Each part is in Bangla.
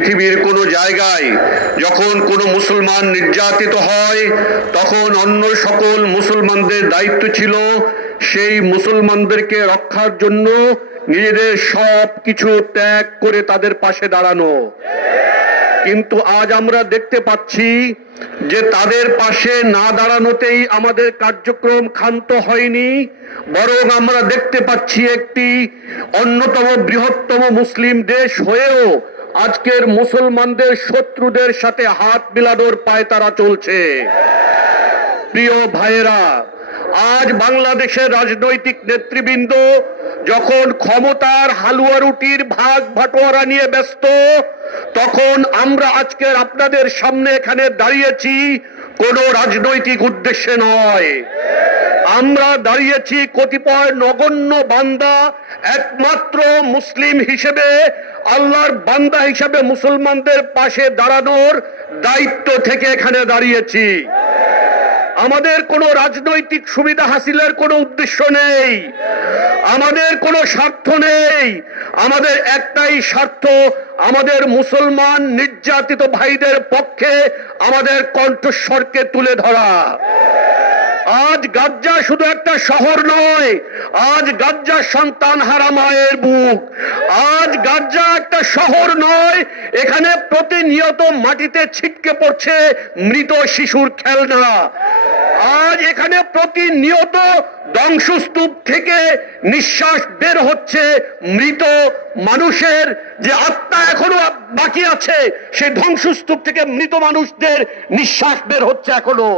পৃথিবীর কোনো জায়গায় যখন কোনো মুসলমান নির্যাতিত হয় তখন অন্য সকল মুসলমানদের দায়িত্ব ছিল সেই মুসলমানদেরকে রক্ষার জন্য নিজেদের সব কিছু ত্যাগ করে তাদের পাশে দাঁড়ানো। কিন্তু আজ আমরা দেখতে পাচ্ছি যে তাদের পাশে না দাঁড়ানোতেই আমাদের কার্যক্রম ক্ষান্ত হয়নি, বরং আমরা দেখতে পাচ্ছি একটি অন্যতম বৃহত্তম মুসলিম দেশ হয়েও আজকের মুসলমানদের শত্রুদের সাথে হাত মিলানোর পায়তারা চলছে। প্রিয় ভাইয়েরা, আজ বাংলাদেশের রাজনৈতিক নেতৃবৃন্দ যখন ক্ষমতার হালুয়া রুটির ভাগ বাটোয়ারা নিয়ে ব্যস্ত, তখন আমরা আজকের আপনাদের সামনে এখানে দাঁড়িয়েছি কোনো রাজনৈতিক উদ্দেশ্যে নয়। আমরা দাঁড়িয়েছি কতিপয় নগণ্য বান্দা, একমাত্র মুসলিম হিসেবে, আল্লাহর বান্দা হিসেবে মুসলমানদের পাশে দাঁড়ানোর দায়িত্ব থেকে এখানে দাঁড়িয়েছি। আমাদের কোনো রাজনৈতিক সুবিধা হাসিলের কোনো উদ্দেশ্য নেই, আমাদের কোনো স্বার্থ নেই। আমাদের একটাই স্বার্থ, আমাদের মুসলমান নির্যাতিত ভাইদের পক্ষে আমাদের কণ্ঠস্বরকে তুলে ধরা। আজ গাজ্জা শুধু একটা শহর নয়, আজ গাজ্জা সন্তান হারা মায়ের বুক। আজ গাজ্জা একটা শহর নয়, এখানে প্রতিনিয়ত মাটিতে ছিটকে পড়ছে মৃত শিশুর খেলনা। আজ এখানে প্রতিনিয়ত ধ্বংসস্তূপ থেকে নিঃশ্বাস বের হচ্ছে মৃত মানুষের, যে আত্মা এখনো বাকি আছে সেই ধ্বংসস্তূপ থেকে মৃত মানুষদের নিঃশ্বাস বের হচ্ছে এখনো।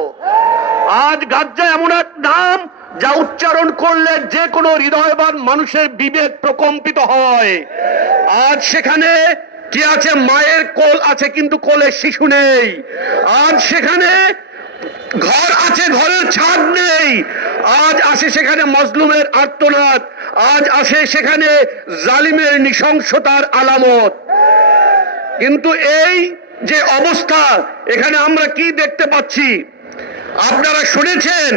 আজ গাজ্জা এমন এক নাম যা উচ্চারণ করলে যে কোনো হৃদয়বান মানুষের বিবেক প্রকম্পিত হয়। আজ সেখানে কি আছে? মায়ের কোল আছে কিন্তু কোলে শিশু নেই। আজ সেখানে ঘর আছে, ঘরের ছাদ নেই। আজ আসে সেখানে মজলুমের আর্তনাদ, আজ আসে সেখানে জালিমের নৃশংসতার আলামত। কিন্তু এই যে অবস্থা, এখানে আমরা কি দেখতে পাচ্ছি? আপনারা শুনেছেন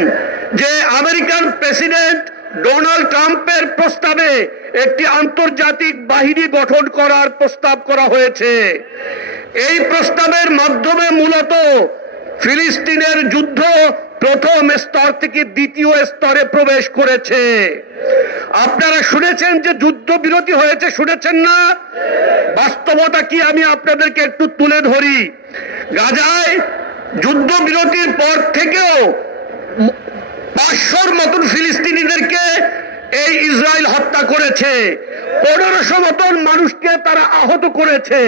যে আমেরিকান প্রেসিডেন্ট ডোনাল্ড ট্রাম্পের প্রস্তাবে একটি আন্তর্জাতিক বাহিনী গঠন করার প্রস্তাব করা হয়েছে। এই প্রস্তাবের মাধ্যমে মূলত ফিলিস্তিনের যুদ্ধ প্রথম স্তর থেকে দ্বিতীয় স্তরে প্রবেশ করেছে। আপনারা শুনেছেন যে যুদ্ধবিরতি হয়েছে, শুনেছেন না? বাস্তবতা কি আমি আপনাদেরকে একটু তুলে ধরি। গাজায় যুদ্ধবিরতির পর থেকেও 500-র মতন ফিলিস্তিনিদেরকে এই ইসরায়েল হত্যা করেছে, 1500 মতন মানুষকে তারা আহত করেছে।